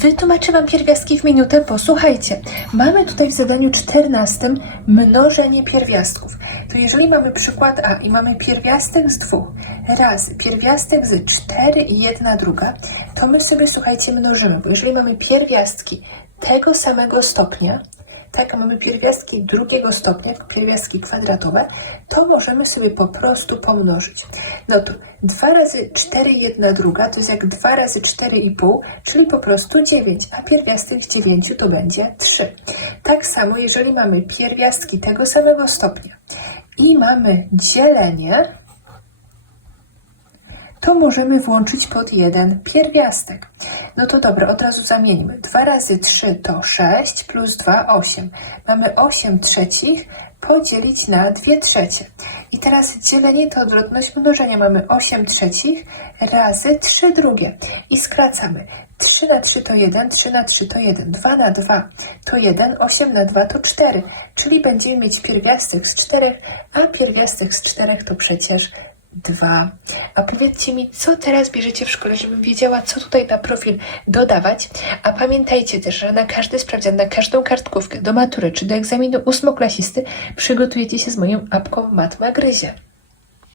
Wytłumaczę Wam pierwiastki w minutę, posłuchajcie. Mamy tutaj w zadaniu 14 mnożenie pierwiastków. To jeżeli mamy przykład A i mamy pierwiastek z dwóch razy pierwiastek z 4 i jedna druga, to my sobie, słuchajcie, mnożymy, bo jeżeli mamy pierwiastki tego samego stopnia, tak, mamy pierwiastki drugiego stopnia, pierwiastki kwadratowe, to możemy sobie po prostu pomnożyć. No to 2 razy 4 jedna druga to jest jak 2 razy 4,5, czyli po prostu 9, a pierwiastek z 9 to będzie 3. Tak samo, jeżeli mamy pierwiastki tego samego stopnia i mamy dzielenie, to możemy włączyć pod jeden pierwiastek. No to dobra, od razu zamieńmy. 2 razy 3 to 6, plus 2 8. Mamy 8 trzecich podzielić na 2 trzecie. I teraz dzielenie to odwrotność mnożenia. Mamy 8 trzecich razy 3 drugie. I skracamy. 3 na 3 to 1, 3 na 3 to 1, 2 na 2 to 1, 8 na 2 to 4. Czyli będziemy mieć pierwiastek z 4, a pierwiastek z 4 to przecież 2. A powiedzcie mi, co teraz bierzecie w szkole, żebym wiedziała, co tutaj na profil dodawać. A pamiętajcie też, że na każdy sprawdzian, na każdą kartkówkę do matury czy do egzaminu ósmoklasisty przygotujecie się z moją apką Matma Gryzie.